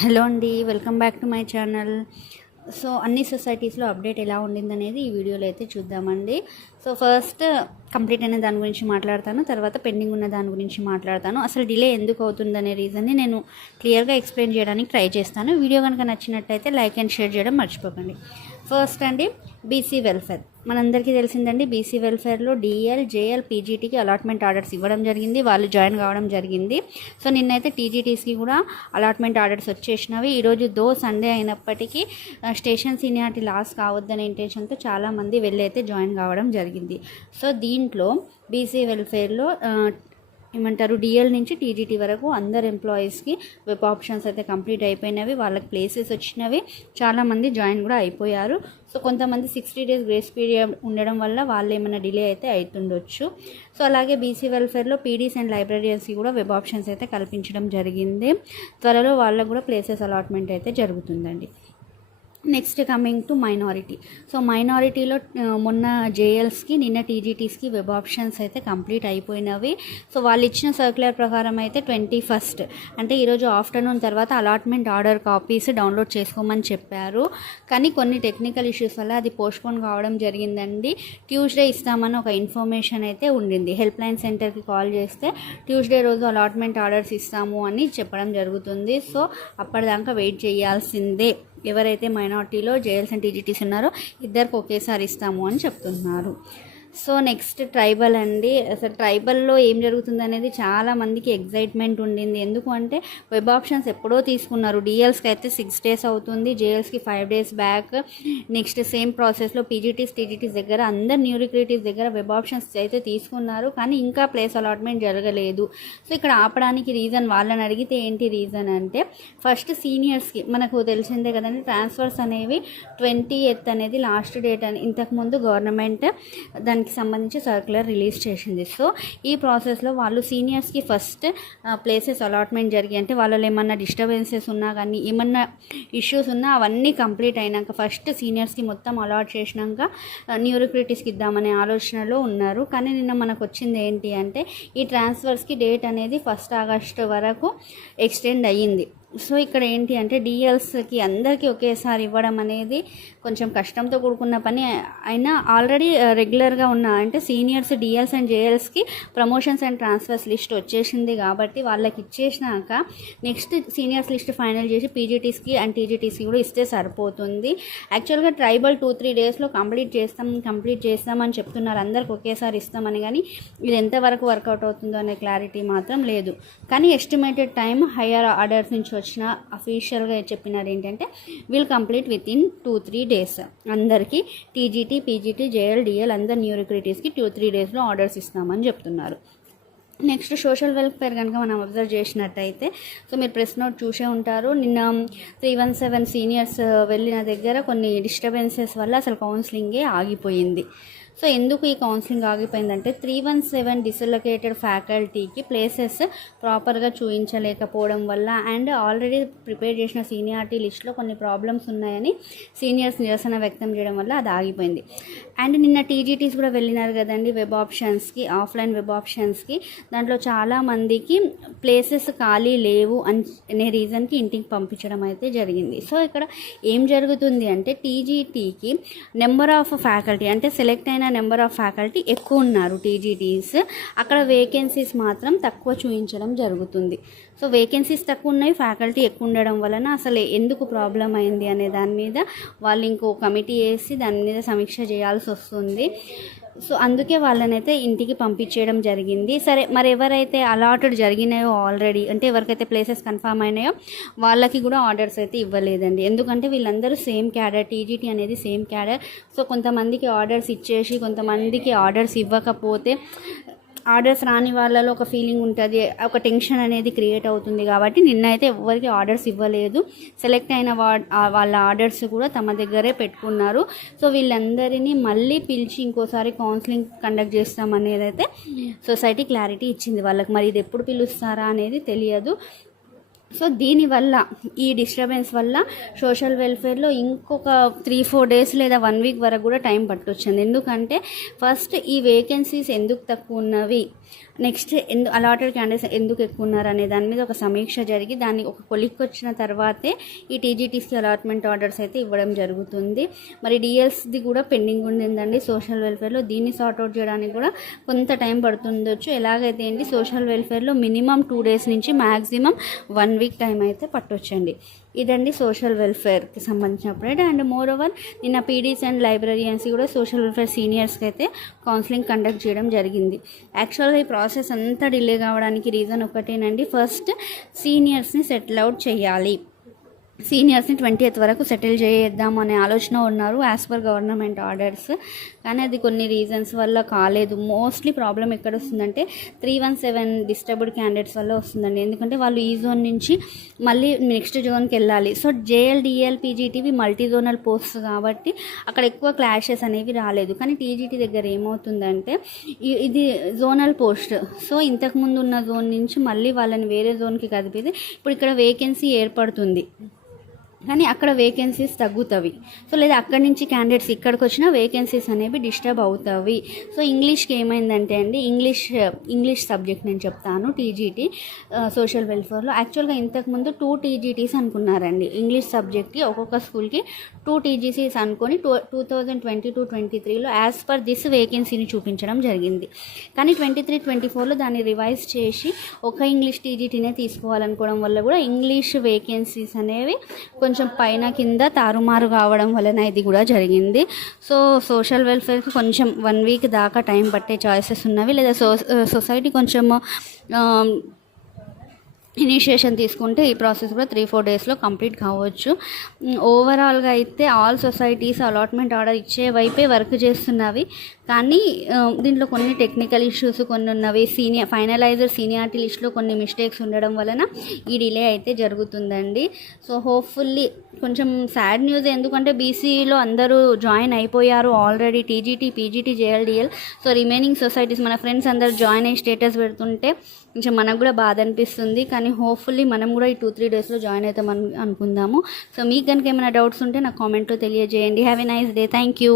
Hello అండి welcome back to my channel. So అన్ని సొసైటీస్లో అప్డేట్ ఎలా ఉండింది అనేది ఈ వీడియోలో అయితే చూద్దామండి. సో ఫస్ట్ కంప్లీట్ అయిన దాని గురించి మాట్లాడతాను తర్వాత పెండింగ్ ఉన్న దాని గురించి మాట్లాడతాను. అసలు డిలే ఎందుకు అవుతుందనే రీజన్ని నేను క్లియర్గా ఎక్స్ప్లెయిన్ చేయడానికి ట్రై చేస్తాను. వీడియో కనుక నచ్చినట్టయితే లైక్ అండ్ షేర్ చేయడం మర్చిపోకండి. ఫస్ట్ అండి బీసీ వెల్ఫేర్. మనందరికీ తెలిసిందండి బీసీ వెల్ఫేర్లో డిఎల్ జేఎల్ పీజీటీకి అలాట్మెంట్ ఆర్డర్స్ ఇవ్వడం జరిగింది. వాళ్ళు జాయిన్ కావడం జరిగింది. సో నిన్నైతే టీజీటీస్కి కూడా అలాట్మెంట్ ఆర్డర్స్ వచ్చేసినవి. ఈరోజు దో సండే అయినప్పటికీ స్టేషన్ సీనియారిటీ లాస్ కావద్దనే ఇంటెన్షన్తో చాలామంది వెళ్ళి అయితే జాయిన్ కావడం జరిగింది. సో దీంట్లో బీసీ వెల్ఫేర్లో ఏమంటారు డిఎల్ నుంచి టీజీటీ వరకు అందరు ఎంప్లాయీస్కి వెబ్ ఆప్షన్స్ అయితే కంప్లీట్ అయిపోయినవి వాళ్ళకి ప్లేసెస్ వచ్చినవి. చాలామంది జాయిన్ కూడా అయిపోయారు. సో కొంతమంది సిక్స్టీ డేస్ గ్రేస్ పీరియడ్ ఉండడం వల్ల వాళ్ళు ఏమైనా డిలే అయితే అవుతుండొచ్చు సో అలాగే బీసీ వెల్ఫేర్లో పీడీస్ అండ్ లైబ్రరీస్కి కూడా వెబ్ ఆప్షన్స్ అయితే కల్పించడం జరిగింది. త్వరలో వాళ్ళకు కూడా ప్లేసెస్ అలాట్మెంట్ అయితే జరుగుతుందండి. Next coming to minority so మైనారిటీలో మొన్న జేఎల్స్కి నిన్న టీజీటీస్కి వెబ్ ఆప్షన్స్ అయితే కంప్లీట్ అయిపోయినవి. సో వాళ్ళు ఇచ్చిన సర్క్యులర్ ప్రకారం అయితే ట్వంటీ ఫస్ట్ అంటే ఈరోజు ఆఫ్టర్నూన్ తర్వాత అలాట్మెంట్ ఆర్డర్ కాపీస్ డౌన్లోడ్ చేసుకోమని చెప్పారు. కానీ కొన్ని టెక్నికల్ ఇష్యూస్ వల్ల అది పోస్ట్పోన్ కావడం జరిగిందండి. ట్యూస్డే ఇస్తామని ఒక ఇన్ఫర్మేషన్ అయితే ఉండింది. హెల్ప్ లైన్ సెంటర్కి కాల్ చేస్తే ట్యూస్డే రోజు అలాట్మెంట్ ఆర్డర్స్ ఇస్తాము అని చెప్పడం జరుగుతుంది. సో అప్పటిదాకా వెయిట్ చేయాల్సిందే. ఎవరైతే మైనార్టీలో జేఎల్స్ అండ్ టీజీటీస్ ఉన్నారో ఇద్దరికి ఒకేసారి ఇస్తాము అని చెప్తున్నారు. సో నెక్స్ట్ ట్రైబల్ అండి. అసలు ట్రైబల్లో ఏం జరుగుతుంది అనేది చాలా మందికి ఎగ్జైట్మెంట్ ఉండింది. ఎందుకు అంటే వెబ్ ఆప్షన్స్ ఎప్పుడో తీసుకున్నారు. డిఎల్స్కి అయితే సిక్స్ డేస్ అవుతుంది. జేఎల్స్కి five days back next same ప్రాసెస్లో పీజీటీస్ టీజీటీస్ దగ్గర అందరు న్యూ రిక్రూటీస్ దగ్గర వెబ్ ఆప్షన్స్ అయితే తీసుకున్నారు. కానీ ఇంకా ప్లేస్ అలాట్మెంట్ జరగలేదు. సో ఇక్కడ ఆపడానికి రీజన్ వాళ్ళని అడిగితే ఏంటి రీజన్ అంటే ఫస్ట్ సీనియర్స్కి మనకు తెలిసిందే కదండి ట్రాన్స్ఫర్స్ అనేవి ట్వంటీ ఎయిత్ అనేది లాస్ట్ డేట్ అని. ఇంతకుముందు గవర్నమెంట్ దానికి సంబంధించి సర్క్యులర్ రిలీజ్ చేసింది. సో ఈ ప్రాసెస్లో వాళ్ళు సీనియర్స్కి ఫస్ట్ ప్లేసెస్ అలాట్మెంట్ జరిగి అంటే వాళ్ళలో ఏమన్నా డిస్టర్బెన్సెస్ ఉన్నా కానీ ఏమన్నా ఇష్యూస్ ఉన్నా అవన్నీ కంప్లీట్ అయినాక ఫస్ట్ సీనియర్స్కి మొత్తం అలాట్ చేసినాక న్యూ రిక్రూటీస్కి ఇద్దామనే ఆలోచనలో ఉన్నారు. కానీ నిన్న మనకు వచ్చింది ఏంటి అంటే ఈ ట్రాన్స్ఫర్స్కి డేట్ అనేది ఫస్ట్ ఆగస్ట్ వరకు ఎక్స్టెండ్ అయ్యింది. సో ఇక్కడ ఏంటి అంటే డిఎల్స్కి అందరికీ ఒకేసారి ఇవ్వడం అనేది కొంచెం కష్టంతో కూడుకున్న పని. అయినా ఆల్రెడీ రెగ్యులర్గా ఉన్న అంటే సీనియర్స్ డిఎల్స్ అండ్ జేఎల్స్కి ప్రమోషన్స్ అండ్ ట్రాన్స్ఫర్స్ లిస్ట్ వచ్చేసింది కాబట్టి వాళ్ళకి ఇచ్చేసినాక నెక్స్ట్ సీనియర్స్ లిస్ట్ ఫైనల్ చేసి పీజీటీస్కి అండ్ టీజీటీస్కి కూడా ఇస్తే సరిపోతుంది. యాక్చువల్గా ట్రైబల్ టూ త్రీ డేస్లో కంప్లీట్ చేస్తాం కంప్లీట్ చేస్తామని చెప్తున్నారు. అందరికి ఒకేసారి ఇస్తామని కానీ ఇది ఎంతవరకు వర్కౌట్ అవుతుందో అనే క్లారిటీ మాత్రం లేదు. కానీ ఎస్టిమేటెడ్ టైం హయ్యర్ ఆర్డర్స్ నుంచి వచ్చిన అఫీషియల్గా చెప్పినారు ఏంటంటే will complete within two three days అందరికీ టీజీటీ పీజీటీ జేఎల్ డిఎల్ అందరు న్యూ రిక్రూటీస్కి టూ త్రీ డేస్లో ఆర్డర్స్ ఇస్తామని చెప్తున్నారు. నెక్స్ట్ సోషల్ వెల్ఫేర్ కనుక మనం అబ్జర్వ్ చేసినట్టయితే సో మీరు ప్రెస్ నోట్ చూసే ఉంటారు. నిన్న త్రీ వన్ సెవెన్ సీనియర్స్ వెళ్ళిన దగ్గర కొన్ని డిస్టర్బెన్సెస్ వల్ల అసలు కౌన్సిలింగే ఆగిపోయింది. సో ఎందుకు ఈ కౌన్సిలింగ్ ఆగిపోయిందంటే త్రీ వన్ సెవెన్ డిసలొకేటెడ్ ఫ్యాకల్టీకి ప్లేసెస్ ప్రాపర్గా చూపించలేకపోవడం వల్ల అండ్ ఆల్రెడీ ప్రిపేర్ చేసిన సీనియారిటీ లిస్ట్లో కొన్ని ప్రాబ్లమ్స్ ఉన్నాయని సీనియర్స్ నిరసన వ్యక్తం చేయడం వల్ల అది ఆగిపోయింది. అండ్ నిన్న టీజీటీస్ కూడా వెళ్ళినారు కదండి వెబ్ ఆప్షన్స్కి ఆఫ్లైన్ వెబ్ ఆప్షన్స్కి దాంట్లో చాలామందికి ప్లేసెస్ ఖాళీ లేవు అని అనే రీజన్కి ఇంటికి పంపించడం అయితే జరిగింది. సో ఇక్కడ ఏం జరుగుతుంది అంటే టీజీటీకి నెంబర్ ఆఫ్ ఫ్యాకల్టీ అంటే సెలెక్ట్ అయిన నెంబర్ ఆఫ్ ఫ్యాకల్టీ ఎక్కువ ఉన్నారు టీజీటీస్ అక్కడ వేకెన్సీస్ మాత్రం తక్కువ చూపించడం జరుగుతుంది. సో వేకెన్సీస్ తక్కువ ఉన్నాయి ఫ్యాకల్టీ ఎక్కువ ఉండడం వలన అసలు ఎందుకు ప్రాబ్లం అయింది అనే దాని మీద వాళ్ళు ఇంకో కమిటీ వేసి దాని మీద సమీక్ష చేయాల్సి వస్తుంది. సో అందుకే వాళ్ళనైతే ఇంటికి పంపించేయడం జరిగింది. సరే మరి ఎవరైతే అలాటెడ్ జరిగినాయో ఆల్రెడీ అంటే ఎవరికైతే ప్లేసెస్ కన్ఫర్మ్ అయినాయో వాళ్ళకి కూడా ఆర్డర్స్ అయితే ఇవ్వలేదండి. ఎందుకంటే వీళ్ళందరూ సేమ్ క్యాడర్ టీజీటీ అనేది సేమ్ క్యాడర్. సో కొంతమందికి ఆర్డర్స్ ఇచ్చేసి కొంతమందికి ఆర్డర్స్ ఇవ్వకపోతే ఆర్డర్స్ రాని వాళ్ళలో ఒక ఫీలింగ్ ఉంటుంది ఒక టెన్షన్ అనేది క్రియేట్ అవుతుంది కాబట్టి నిన్న అయితే ఎవరికి ఆర్డర్స్ ఇవ్వలేదు. సెలెక్ట్ అయిన వా వాళ్ళ ఆర్డర్స్ కూడా తమ దగ్గరే పెట్టుకున్నారు. సో వీళ్ళందరినీ మళ్ళీ పిలిచి ఇంకోసారి కౌన్సిలింగ్ కండక్ట్ చేస్తామనేది అయితే సొసైటీ క్లారిటీ ఇచ్చింది వాళ్ళకి. మరి ఇది ఎప్పుడు పిలుస్తారా అనేది తెలియదు. సో దీనివల్ల ఈ డిస్టర్బెన్స్ వల్ల సోషల్ వెల్ఫేర్లో ఇంకొక త్రీ ఫోర్ డేస్ లేదా వన్ వీక్ వరకు కూడా టైం పట్టొచ్చింది ఎందుకంటే ఫస్ట్ ఈ వేకెన్సీస్ ఎందుకు తక్కువ ఉన్నవి? నెక్స్ట్ ఎందు అలాటెడ్ క్యాండిడేట్స్ ఎందుకు ఎక్కువ ఉన్నారు అనే దాని మీద ఒక సమీక్ష జరిగి దాన్ని ఒక కొలిక్కి వచ్చిన తర్వాతే ఈ టీజీటీసీ అలాట్మెంట్ ఆర్డర్స్ అయితే ఇవ్వడం జరుగుతుంది. మరి డిఎల్స్ది కూడా పెండింగ్ ఉండిందండి సోషల్ వెల్ఫేర్లో. దీన్ని సార్ట్అవుట్ చేయడానికి కూడా కొంత టైం పడుతుండొచ్చు. ఎలాగైతే ఏంటి సోషల్ వెల్ఫేర్లో మినిమం టూ డేస్ నుంచి మ్యాక్సిమం వన్ వీక్ టైం అయితే పట్టొచ్చండి. ఇదండి సోషల్ వెల్ఫేర్కి సంబంధించిన అప్డేట్ అండ్ మోర్ ఓవర్ నిన్న పీడీస్ అండ్ లైబ్రరీయన్స్ కూడా సోషల్ వెల్ఫేర్ సీనియర్స్కి అయితే కౌన్సిలింగ్ కండక్ట్ చేయడం జరిగింది. యాక్చువల్గా ఈ ప్రాసెస్ అంతా డిలే కావడానికి రీజన్ ఒకటేనండి. ఫస్ట్ సీనియర్స్ని సెటిల్ అవుట్ చేయాలి. సీనియర్స్ని ట్వంటీ ఎయిత్ వరకు సెటిల్ చేద్దాం అనే ఆలోచన ఉన్నారు యాజ్ పర్ గవర్నమెంట్ ఆర్డర్స్ కానీ అది కొన్ని రీజన్స్ వల్ల కాలేదు. మోస్ట్లీ ప్రాబ్లం ఎక్కడ వస్తుందంటే three one seven disturbed candidates వల్ల వస్తుందండి. ఎందుకంటే వాళ్ళు ఈ జోన్ నుంచి మళ్ళీ నెక్స్ట్ జోన్కి వెళ్ళాలి. సో జేఎల్డిఎల్ పీజీటీవి మల్టీ జోనల్ పోస్ట్ కాబట్టి అక్కడ ఎక్కువ క్లాషెస్ అనేవి రాలేదు. కానీ టీజీటీ దగ్గర ఏమవుతుందంటే ఇది జోనల్ పోస్ట్ సో ఇంతకుముందు ఉన్న జోన్ నుంచి మళ్ళీ వాళ్ళని వేరే జోన్కి కదిపితే ఇప్పుడు ఇక్కడ వేకెన్సీ ఏర్పడుతుంది. కానీ అక్కడ వేకెన్సీస్ తగ్గుతాయి సో లేదా అక్కడి నుంచి క్యాండిడేట్స్ ఇక్కడికి వచ్చిన వేకెన్సీస్ అనేవి డిస్టర్బ్ అవుతాయి సో ఇంగ్లీష్కి ఏమైందంటే అండి ఇంగ్లీష్ ఇంగ్లీష్ సబ్జెక్ట్ నేను చెప్తాను టీజీటీ సోషల్ వెల్ఫేర్లో యాక్చువల్గా ఇంతకుముందు టూ టీజీటీస్ అనుకున్నారండి. ఇంగ్లీష్ సబ్జెక్ట్కి ఒక్కొక్క స్కూల్కి టూ టీజీసీస్ అనుకొని two two thousand twenty two twenty త్రీలో యాజ్ పర్ దిస్ వేకెన్సీని చూపించడం జరిగింది. కానీ ట్వంటీ త్రీ ట్వంటీ ఫోర్లో దాన్ని రివైజ్ చేసి ఒక ఇంగ్లీష్ టీజీటీనే తీసుకోవాలనుకోవడం వల్ల కూడా ఇంగ్లీష్ వేకెన్సీస్ అనేవి కొంచెం పైన కింద తారుమారు కావడం వలన ఇది కూడా జరిగింది. సో సోషల్ వెల్ఫేర్కి కొంచెం వన్ వీక్ దాకా టైం పట్టే చాయిసెస్ ఉన్నవి. లేదా సో సొసైటీ కొంచెము ఇనిషియేషన్ తీసుకుంటే ఈ ప్రాసెస్ కూడా త్రీ ఫోర్ డేస్లో కంప్లీట్ కావచ్చు. ఓవరాల్గా అయితే ఆల్ సొసైటీస్ అలాట్మెంట్ ఆర్డర్ ఇచ్చే వైపే వర్క్ చేస్తున్నవి. కానీ దీంట్లో కొన్ని టెక్నికల్ ఇష్యూస్ కొన్ని ఉన్నవి. సీనియర్ ఫైనలైజర్ సీనియారిటీ లిస్ట్లో కొన్ని మిస్టేక్స్ ఉండడం వలన ఈ డిలే అయితే జరుగుతుందండి. సో హోప్ఫుల్లీ కొంచెం సాడ్ న్యూస్ ఎందుకంటే బీసీలో అందరూ జాయిన్ అయిపోయారు already TGT PGT JL DL. So remaining societies మన ఫ్రెండ్స్ అందరు జాయిన్ అయ్యి స్టేటస్ పెడుతుంటే కొంచెం మనకు కూడా బాధ అనిపిస్తుంది. కానీ హోప్ఫుల్లీ మనం కూడా ఈ టూ త్రీ డేస్లో జాయిన్ అవుతాం అనుకుందాము. సో మీకు కనుక ఏమైనా డౌట్స్ ఉంటే నాకు కామెంట్లో తెలియజేయండి. Have a nice day thank you